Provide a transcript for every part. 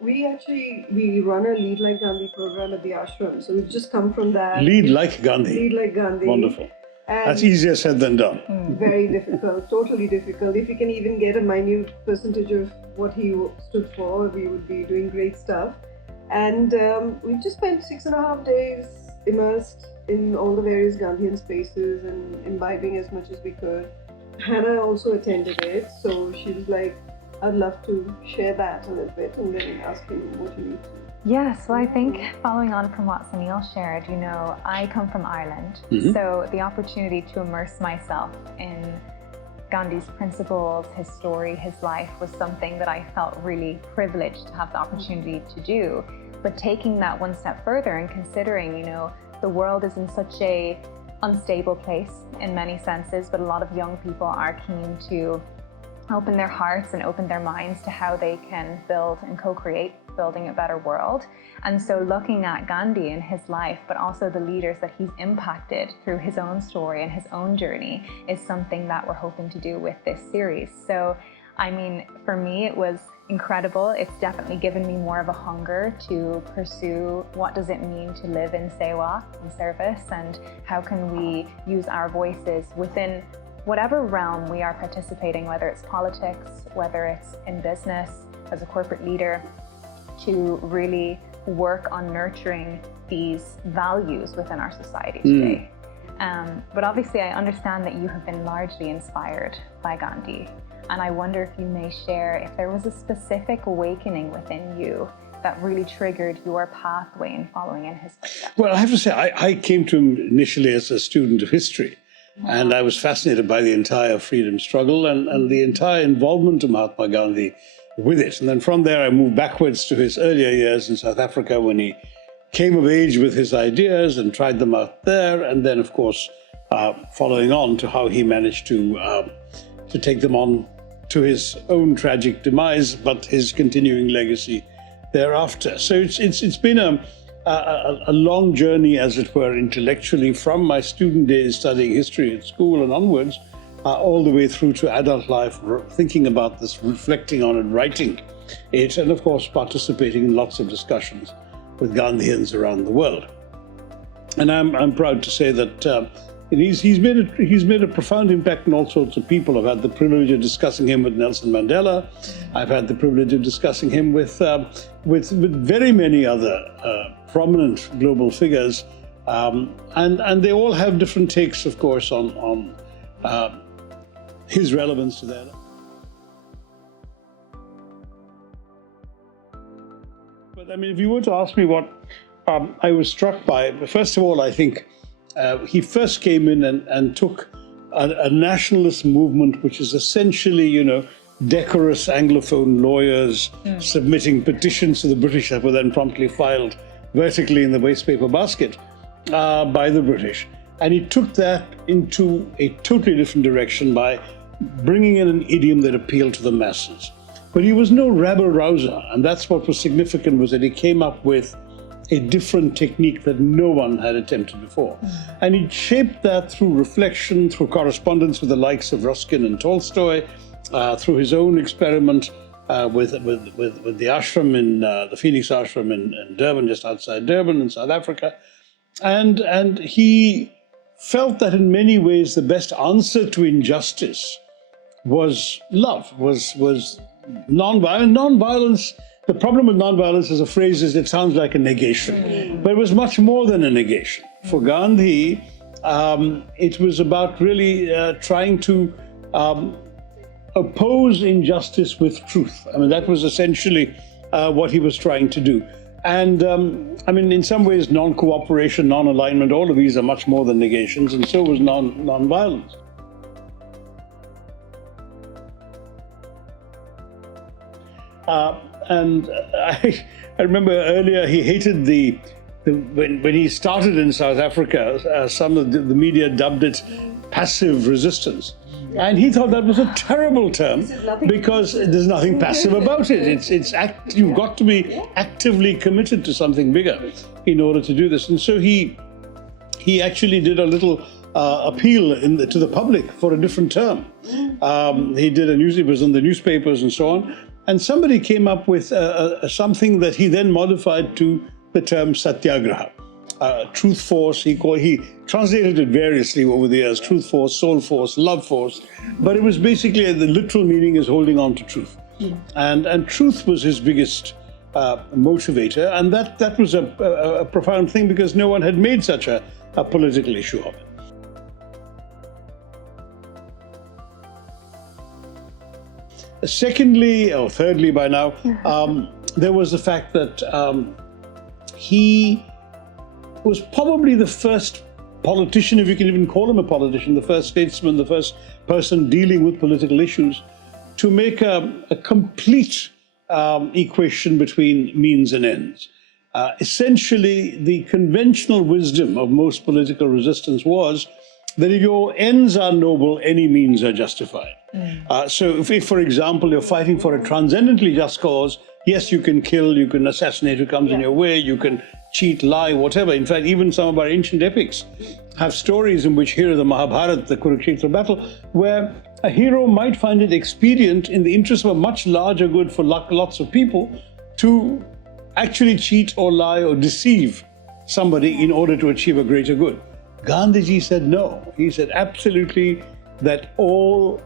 We run a Lead Like Gandhi program at the ashram. So we've just come from that. Lead like Gandhi. Lead Like Gandhi. Wonderful. And that's easier said than done. Very difficult, totally difficult. If we can even get a minute percentage of what he stood for, we would be doing great stuff. And we just spent 6.5 days immersed in all the various Gandhian spaces and imbibing as much as we could. Hannah also attended it, so she was like, I'd love to share that a little bit and then ask him what you need to. Yes, well, I think following on from what Sunil shared, I come from Ireland, so the opportunity to immerse myself in Gandhi's principles, his story, his life was something that I felt really privileged to have the opportunity to do. But taking that one step further and considering, the world is in such a unstable place in many senses, but a lot of young people are keen to open their hearts and open their minds to how they can build and co-create building a better world. And so looking at Gandhi and his life, but also the leaders that he's impacted through his own story and his own journey is something that we're hoping to do with this series. So, for me, it was incredible. It's definitely given me more of a hunger to pursue what does it mean to live in Sewa, in service, and how can we use our voices within whatever realm we are participating, whether it's politics, whether it's in business, as a corporate leader, to really work on nurturing these values within our society today. But obviously I understand that you have been largely inspired by Gandhi. And I wonder if you may share if there was a specific awakening within you that really triggered your pathway in following in his footsteps. Well, I have to say, I came to him initially as a student of history. And I was fascinated by the entire freedom struggle and the entire involvement of Mahatma Gandhi with it. And then from there, I moved backwards to his earlier years in South Africa when he came of age with his ideas and tried them out there. And then, of course, following on to how he managed to take them on to his own tragic demise, but his continuing legacy thereafter. So it's been a long journey, as it were, intellectually from my student days studying history at school and onwards, all the way through to adult life, thinking about this, reflecting on it, writing it, and of course participating in lots of discussions with Gandhians around the world. And I'm proud to say that he's made a profound impact on all sorts of people. I've had the privilege of discussing him with Nelson Mandela. I've had the privilege of discussing him with very many other prominent global figures, and they all have different takes, of course, on his relevance to their life. But if you were to ask me what I was struck by, first of all, I think he first came in and took a nationalist movement, which is essentially, decorous Anglophone lawyers submitting petitions to the British that were then promptly filed vertically in the waste paper basket by the British. And he took that into a totally different direction by bringing in an idiom that appealed to the masses. But he was no rabble-rouser, and that's what was significant, was that he came up with a different technique that no one had attempted before. And he shaped that through reflection, through correspondence with the likes of Ruskin and Tolstoy, through his own experiment with the ashram in the Phoenix ashram in Durban, just outside Durban in South Africa. And he felt that in many ways the best answer to injustice was love, was nonviolence. Nonviolence, the problem with nonviolence as a phrase is it sounds like a negation, but it was much more than a negation. For Gandhi, it was about really trying to oppose injustice with truth. That was essentially what he was trying to do. And in some ways, non-cooperation, non-alignment, all of these are much more than negations, and so was non-violence. And I remember earlier he hated when he started in South Africa, some of the media dubbed it passive resistance. And he thought that was a terrible term because there's nothing passive about it. You've got to be actively committed to something bigger in order to do this. And so he actually did a little appeal to the public for a different term. He did it was in the newspapers and so on. And somebody came up with something that he then modified to the term satyagraha. Truth force, he translated it variously over the years, truth force, soul force, love force, but it was basically, the literal meaning is holding on to truth. And truth was his biggest motivator, and that was a profound thing, because no one had made such a political issue of it. Secondly, or thirdly by now, there was the fact that he was probably the first politician, if you can even call him a politician, the first statesman, the first person dealing with political issues, to make a complete equation between means and ends. Essentially, the conventional wisdom of most political resistance was that if your ends are noble, any means are justified. So if, for example, you're fighting for a transcendently just cause, yes, you can kill, you can assassinate who comes in your way, you can cheat, lie, whatever. In fact, even some of our ancient epics have stories in which, here the Mahabharata, the Kurukshetra battle, where a hero might find it expedient, in the interest of a much larger good for lots of people, to actually cheat or lie or deceive somebody in order to achieve a greater good. Gandhiji said no. He said absolutely that all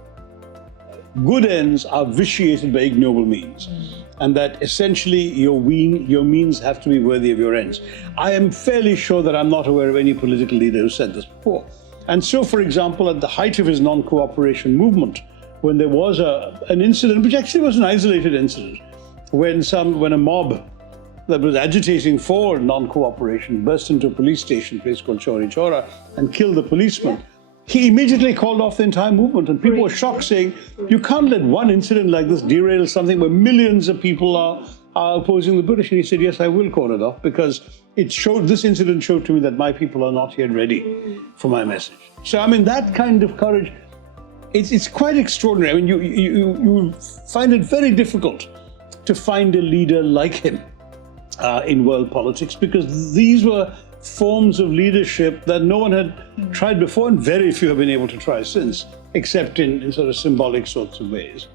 good ends are vitiated by ignoble means, and that essentially your means have to be worthy of your ends. I am fairly sure that I'm not aware of any political leader who said this before. And so, for example, at the height of his non-cooperation movement, when there was an incident, which actually was an isolated incident, when a mob that was agitating for non-cooperation burst into a police station, a place called Chauri Chaura, and killed the policeman, he immediately called off the entire movement, and people were shocked, saying, you can't let one incident like this derail something where millions of people are opposing the British. And he said, yes, I will call it off, because this incident showed to me that my people are not yet ready for my message. So, I mean, that kind of courage, it's quite extraordinary. I mean, you find it very difficult to find a leader like him in world politics, because these were forms of leadership that no one had tried before, and very few have been able to try since, except in sort of symbolic sorts of ways.